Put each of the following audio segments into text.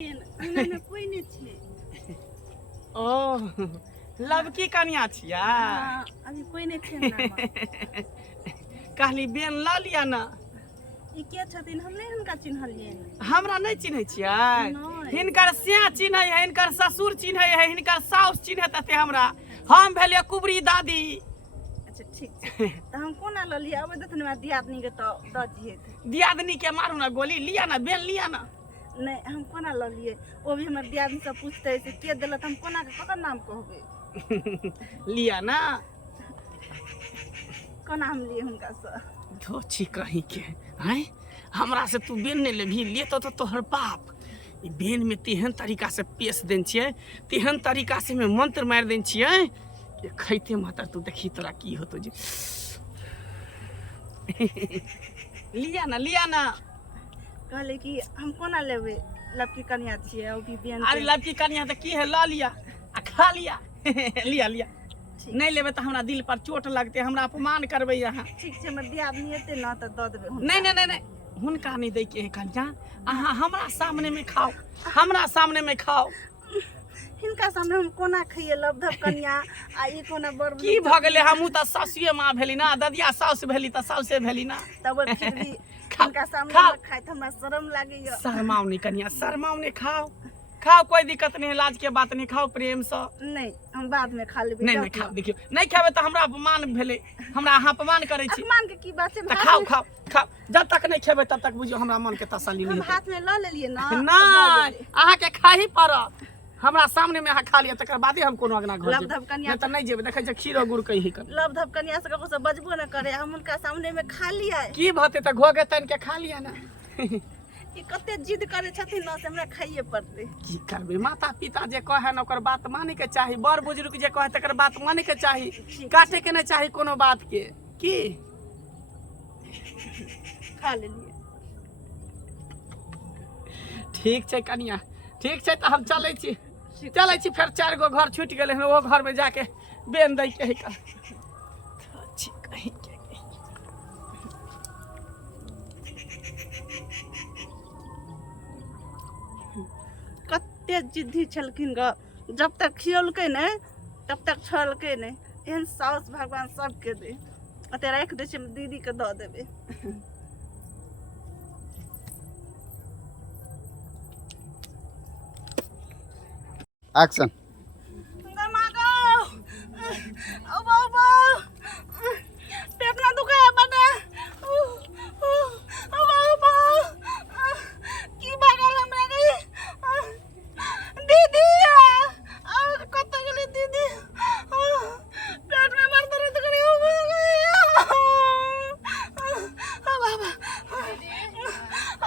में कोई नहीं छे। ओह लबकी कन्या छिया। हाँ, अभी कोई नहीं छे ना। कहली बेन ला लिया ना। ई के छथिन हम नहीं हुनका चिन्हलिए। हमरा नहीं चिन्है छियै। नहीं। हिनकर सिया चिन्है है, हिनकर ससुर चिन्है है, हिनकर साउस चिन्हत हते हमरा। हम भेलिए कुबरी दादी। अच्छा ठीक छै। त हम कोना ल लिया अब दथन में दियादनी के तो द दिए। दियादनी के मारू ना गोली लिया ना बेन लिया ना। नहीं हम कोना ल लिए। ओ भी हमर दियादनी से पूछते से के देलत हम कोना के ककर नाम कहबे। लिया ना। कोना हम लिए हुनका से। धोची कहीं के हैं हमरा से तू बेन नहीं लेभी लेतो तो तोहर बाप। ई बेन में तेहन तरीका से पेश देन छियै, तेहन तरीका से में मंत्र मार देन छियै कि खैते मातर तू देखी तोरा की होतो जे। लिया ना कहले कि हम कोना लेबे लबकी कन्या छिए ओ भी बेन। अरे लबकी कन्या त की है ला लिया आ खा लिया। लिया नहीं लेबे तो हमरा दिल पर चोट लगते, हमरा अपमान करबे यहाँ। ठीक छै हमर दियादनी एते ना त द देबे। नहीं हुनका नहीं दै के है कन्या। अहाँ हमरा सामने में खाओ, हमरा सामने में खाओ। हिनका सामने हम कोना खइए लबधब कन्या आ ई कोना बड़ की भ गेले हमहू त सासुए माँ भेली ना, ददिया साउस भेली त साउसे भेली ना। तब फिर भी हिनका सामने में खाए त हमरा शर्म लागैया। शर्माओ नहीं कन्या, शर्माओ नहीं, खाओ कोई दिक्कत नहीं, लाज के बात नहीं, खाओ प्रेम से। नहीं हम बाद में खा लेबे। नहीं खाओ, देखियो नहीं खाबे त हमरा अपमान भेले, हमरा अहाँ अपमान करे छी। अपमान के की बात छै। त खाओ जब तक नहीं खेबे तब तक बुझियो हमरा मन के तसल्ली नहीं। हम हाथ में ल लेलिए ना। नहीं अहाँ के खाही पड़त, हमरा सामने में अहाँ खा लिया तकर बादे हम कोनो अगना घर लबधब कन्या त नहीं जेबे। देखे छ खीरो गुड़ कही कर लबधब कन्या से ककरो से बजबो न करे, हम उनका सामने में खा लिया। की भते त घोगे तन के खा लिया ना। ई कते जिद करे छथिन ना से हमरा खाइए पड़ते। की करबे, माता पिता जे कहे न ओकर बात माने के चाही, बड़ बुजुर्ग जे कहे तकर बात माने के चाही, काटे के नहीं चाही कोनो बात के। की खा लेलिए। ठीक छै कन्या, ठीक छै त हम चलै छी फिर 4 गो घर छूट गेले हैं, वो घर में जाके बेन दै के है कर। कहीं के कते जिद्दी छलखिन ग, जब तक खियलकै नहीं तब तक छोड़लकै नहीं। एहन साउस भगवान सबके दे, अते राख दे छै दीदी के द देबे। एक्शन। पेट में दुखे बड़ा की भगल हमरा गई दीदी और कत गेली दीदी पेट में बड़ दर्द करे हो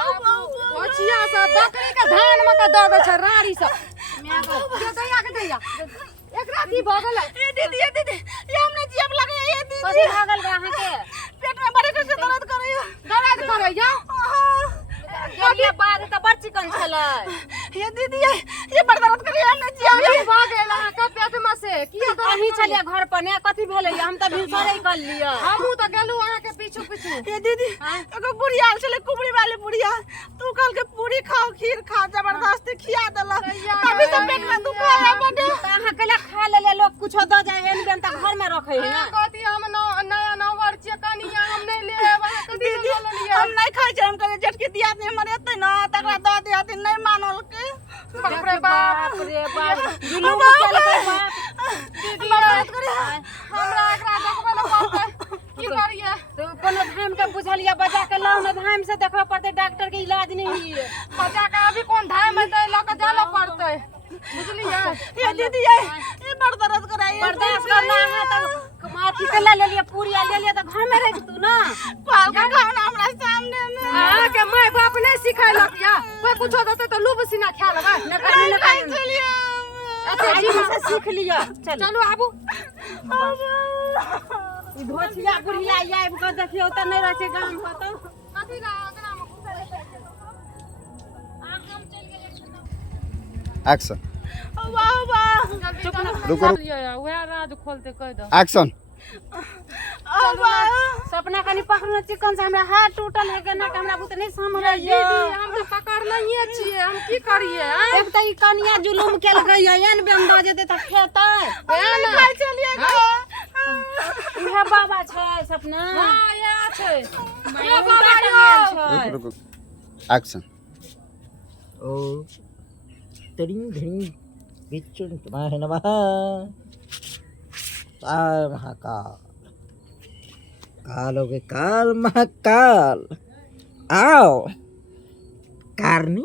बाबा ओछिया से बकरी के धान में का दर्द छ राड़ी से मैं के दैया एक राती भगल ए दीदी ये हमने जियब लगे ये दीदी कथी भगल बा अहाँ के पेट में बड़े कैसे दर्द करे दर्द करे जा गेलिए बाद त बड़ चिकन छलै। ये दीदी ये बड़ दर्द करे हमने जियब नहीं भगल अहाँ के पेट में से की अहीं चलिए घर पर ने कथी भेलै हम त भिनसरे कर लिया। हमहू त गेलू अहाँ के पीछू ये दीदी एगो बुढ़िया आल छले कुबड़ी वाली बुढ़िया, तू कल के पूरी खाओ खीर खा जबरदस्ती खिया देला तभी तो पेट में दुखाया बड़े। त अहाँ के खा ले लोग कुछो द जाए एन बेन त घर में रखे है ना। कथी हम नया नवर चिकनिया हम नहीं ले आबे दीदी हम नहीं खाइ छै, हम करे जेठ के दिया ने हमर एतै ना तकरा द दियाती नहीं मानल के। बाप रे बाप जुलूम केलकै बाप दीदी दर्द करे हमरा एकरा देखबे न पड़तै की करिए। तो कोनो धाम के बुझलिया बजा के लाओ ना, धाम से देखबे पड़ते, डॉक्टर के इलाज नहीं है बजा के अभी कौन धाम में दे ल के जाला पड़तै बुझलिए। ये दीदी ये बड़ दर्द कराई बर्दाश्त करना है तो माथी के ले लिए पूरी ले लिए तो घर में रह तू ना पाल का खाना हमरा सामने में आ के माय बाप नहीं सिखाइलक या कोई कुछो देते तो लूब सीना खा लेबा न कर अच्छा जी से सीख लिया। चलो आबू ई धोछिया बुढ़िया आइब के देखियो त नहीं रहे गांव पर तो कथी ना ओकरा में घुसले छै आ हम चल गेले एक्शन। वाह रुको वह राज खोलते कह दो। एक्शन। चलू ना सपना कनी पकड़ना चिकन से हमरा हाथ टूटल है केना के हमरा बुत नहीं संभरे दीदी हम तो पकड़ लइए छिए हम की करिए एक त ई कनिया जुलुम केल गई है एन बेम द जेते त खेतै एन खाइ चलिए इहा बाबा छै सपना हां ये छै ये बाबा छै रुक एक्शन ओ तरिंग धरिंग बिचुन तुम्हारे नमः महाकाल कालों के काल महाकाल आओ कारनी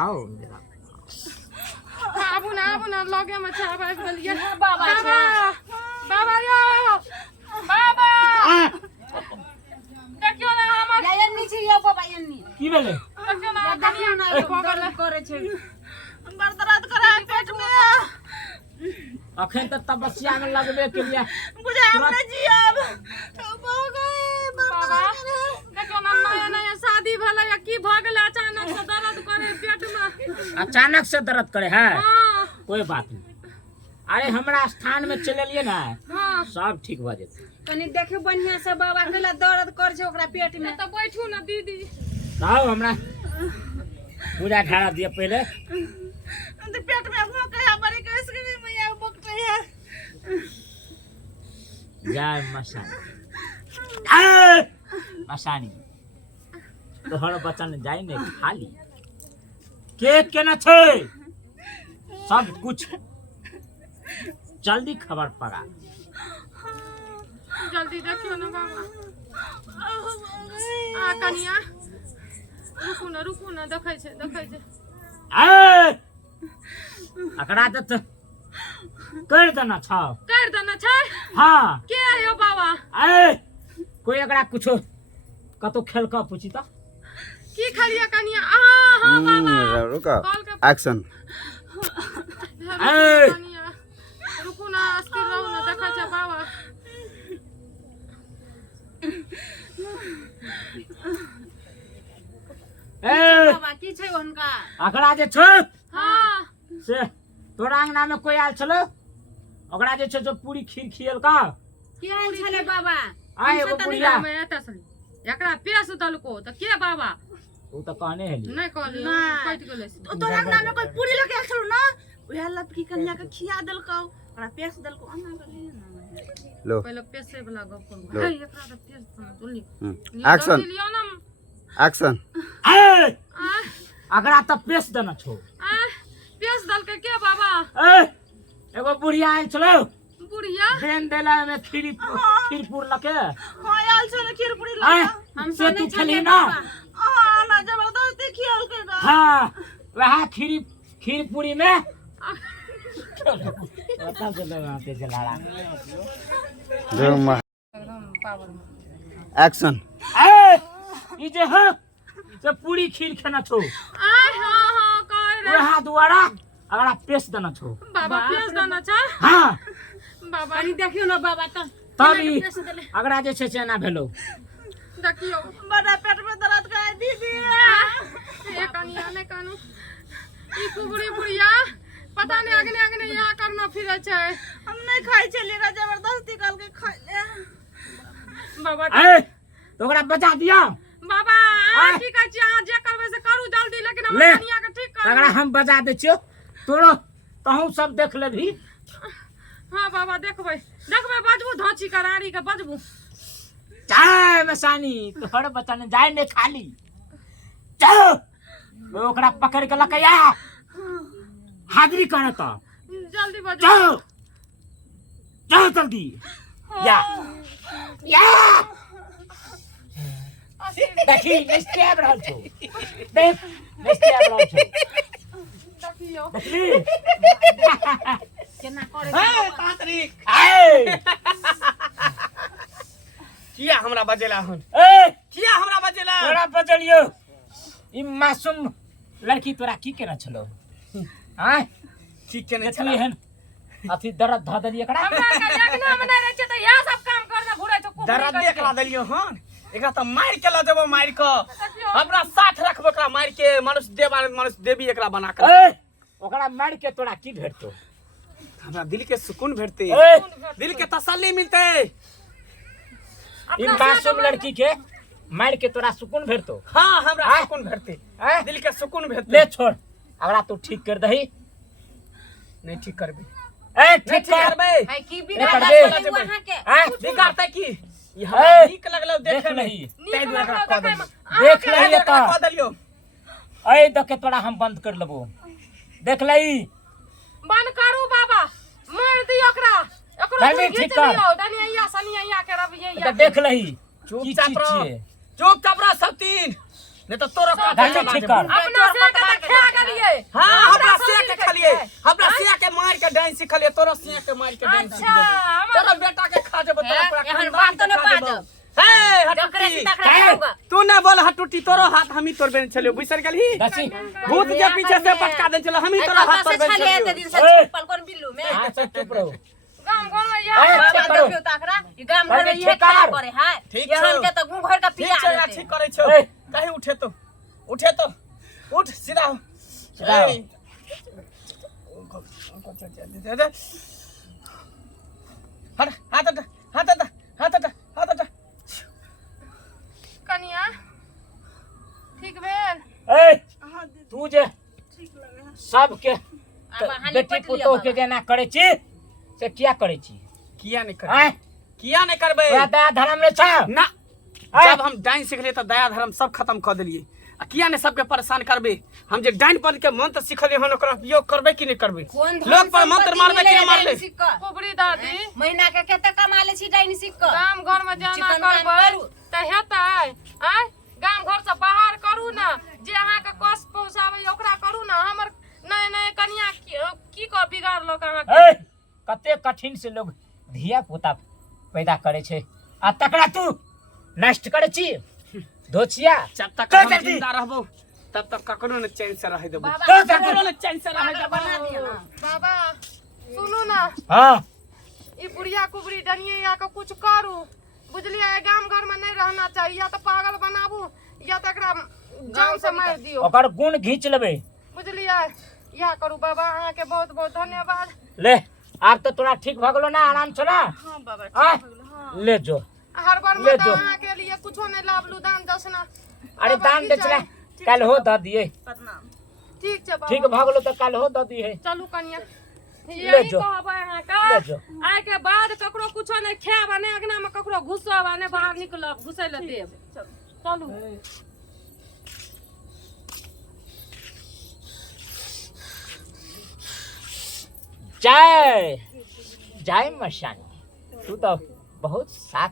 आओ मेरा आबू ना लगे में छै आवाज बोलिए बाबा छै बाबा यो बाबा देखियो ना हमर एन्नी छै यो बाबा एन्नी की भेले देखियो ना कनिया ना बगल करे छै बड़ दर्द करे है पेट में। अखन तक तपस्या में लगबे के लिए बुझा हमने जियब हो गए बाबा देखियो ना नया शादी भेलै या की भ गेलै अचानक से दर्द करे पेट में अचानक से दर्द करे है हां कोई बात नहीं अरे हमरा स्थान में चलिए ना हां सब ठीक भ जेतै कनी देखियो बढ़िया से बाबा केला दर्द कर छै ओकरा पेट में त बैठू ना दीदी आओ हमरा पूजा ढारा दिए पहले तो पेट में भूख है बड़ी कैसे के मैया भूख है। जय मसानी मसानी तोहर बचन जाय ने खाली केक केना छै सब कुछ जल्दी खबर पड़ा जल्दी देखियो ना बाबा आ कनिया रुकू ना देखै छै अकड़ा तो कर देना छ हाँ के आयो बाबा कोई अकड़ा कुछो कतो खेल का पूछी तो की खलिया कनिया हां बाबा रुक एक्शन कनिया रुकू ना अस्थिर रहू ना देखै छै बाबा बाबा की छै हुनका अकड़ा जे छ हां से तोरा अंगना में कोई आयल छलो ओकरा जे छ जो पूरी खीर खियल का की आयल छले बाबा आए एगो बुढ़िया में एता छले एकरा पेश दलको त के बाबा ऊ त कहने हेली नहीं कहली कट गेलै तो तोरा नाम में कोई पूरी लेके आछल ना ओहे लपकी कन्या के खिया देलको ओकरा पेश देलको अन्ना के लिए ना लो पहले पेशे वाला गप करू लो। एकरा त पेश बोली एक्शन लियो ना एक्शन अकड़ा त पेश देना छो पेश दल के बाबा एगो बुढ़िया आयल छलो बुढ़िया बेन देला में खीरपुर लके हां आल छले खीर पूरी आय लगा हम से तू खेली ना हां ना जबरदस्ती खियल के ना हाँ वहाँ खीरपुरी में बता से लगा पे जलाड़ा एक्शन ई जे ह से पूरी खीर खाना छो हां कह रे वहाँ दुआरा अगला पेश देना छो बाबा पेश देना छ हाँ बाबा नि देखियो ना बाबा त तभी अगला जे छै से ना भेलो देखियो बड़ा पेट में दर्द करे दीदी ये कनिया ने कानू ई कुबड़ी बुढ़िया पता नहीं अगने यहाँ करना फिरे छै हम नहीं खाई छलिए जबरदस्ती कल के खाई ले बाबा तो ओकरा बचा दिया बाबा की कहै छी अहाँ जे करबै से करू जल्दी लेकिन हम ले कनिया के ठीक कर अगला हम बजा दे छियो तोरो तहू सब देख लेभी हां बाबा देखबै बजबू धोची करारी के बजबू चाय मसानी तोहर बच्चा ने जाय ने खाली चलो वो ओकरा पकड़ के लकैया हाजिरी करे तो जल्दी बजबू चलो चलो जल्दी या देखी स्टेप रहल छो देख स्टेप रहल छो देखियो देखी केना करे तांत्रिक ए किया हमरा बजेला हन ए किया हमरा बजेला तोरा बजलियो ई मासूम लड़की तोरा की केना छलो हां ठीक केने देखली हन अथी दर्द ध देली एकरा हमरा के यज्ञ में नहीं रहे छै त यह सब काम करना भुरै तो कुबड़ी दर्द देखला देलियो हन एकरा त मार के ल देबो मार के हमरा साथ रखबो एकरा मार के मनुष्य देवी एकरा बना के ए ओकरा मार के तोरा की भेटतो हमरा दिल के सुकून भेटते ए दिल के तसल्ली मिलते इ मासूम लड़की के मार के तोरा सुकून भेटतो हाँ हमरा आय? सुकून भेटते आय? दिल के सुकून भेटते ले छोड़ अगला तू ठीक कर दही नहीं ठीक करबे ए नहीं ठीक ठीक कर करबे है की कर बिना दे। वहां के आय? बिगाड़ते की ई ए, हमरा नीक लगलो देख देखे नहीं नहीं तै दुआरे एकरा कह देलियो देख लही एकरा त कह देलियो ए देख के तोरा हम बंद कर लेबो देख लही बंद करू बाबा मार दियो ओकरा ओकरा नहीं, घीच ठीक कर। लियो डनिया सनिया के रबिया त देख लही चुपचाप रह चुपचाप रह सब तीन नहीं तो तोरा का नहीं, ठीक कर। अपना से के खा गेलिए हां हमरा सिया के खलिए हमरा सिया के मार के डांस सिखलिए तोरा सिया के मार के डांस अच्छा हमर तोरा बेटा के खा देबो तोरा पूरा एहन खानदान बात तो के न खा देबो बाजब। हे डकरे हटुटी से तकरा होगा तू ना बोल हटुटी तोरो हाथ हम ही तोड़बे चलियो बिसर गेलही दसी भूत जे पीछे से पटका दे चलो हम ही तोरा हाथ से तोड़बे छले चलियो ते दिन से ए। छुपल कोन बिल्लू में हां से चुप रहो गांव घर में ए, या बाबा ठीक करो। देखियो तकरा ई गाम घर में अरे, ये ठेकार। खा करे है ठीक ये छौ। के तो गुं घर का ठीक पिया है देते ठीक करे छो ए। कहीं उठे तो उठ सीधा हो सीधा हो। ए। हट हाथ हट हाथ हट हाथ हट हाथ हट कनिया ठीक भेल ए हाँ दीदी तू जे ठीक लगे है सबके अब हानि बेटी पट लियो पुतोह के बाबा। जेना करे छी से किया करे छी किया नहीं कर आय किया नहीं करबे तोरा दया धर्म ने छ ना आय। जब हम डाइन सीखलिए तो दया धर्म सब खत्म कर दिलिए आ किया ने सबके परेशान करबे हम जे डाइन पद के मंत्र सीखलिए हन ओकरा उपयोग करबे कि नहीं करबे कोन धन लोग पर मंत्र संपत्ति मारबे कि मिले नहीं मारले डाइन सिक्का कुबरी दादी महीना के केते कमा ले छी डाइन सिक्का गाम घर में जाना चिकन काम करबै करू। त हेतै आय गाम घर से बाहर करू ना जे अहाँ के कष्ट पहुंचाबै ओकरा करू ना हमर नहीं नहीं कनिया की को बिगाड़ लोग अहाँ के ए कते कठिन से लोग धिया पुता पैदा करे छै आ तकरा तू नष्ट करे छी धोचिया जब तक चल हम जल्दी। जिंदा रहबो तब तक ककरो ने चैन से रह देबो बाबा चल ककरो जल्दी। ने चैन से रह देबो बना दियो ना बाबा सुनू ना हां ई बुढ़िया कुबरी डनिया के कुछ करू बुझलिए गाम घर में नहीं रहना चाहिए या तो पागल बनाबू या तो एकरा जान से मार दियो ओकर गुण घींच लेबे बुझलिए या करू बाबा अहाँ के बहुत बहुत धन्यवाद ले आब तो तोरा ठीक भ गेलो ना आराम से ना हाँ बाबा आय ठीक हो गेलो हाँ ले जो हर बार ले में जो। अहाँ के लिए कुछो नहीं लाभलू दान दक्षिणा अरे बाबा, दान की दक्षिणा चाही? कल हो द दिए प्रणाम ठीक छै बाबा ठीक भ गेलो तो कल हो द दिए चलू कनिया ले यही जो। कहबै अहाँ ले के जो। आइ के बाद ककरो कुछो नहीं खायब आ नहीं अंगना में ककरो घुसब आ नहीं बाहर निकलब घुसै ले देब चलू जय जय मशानी तू तो बहुत साथ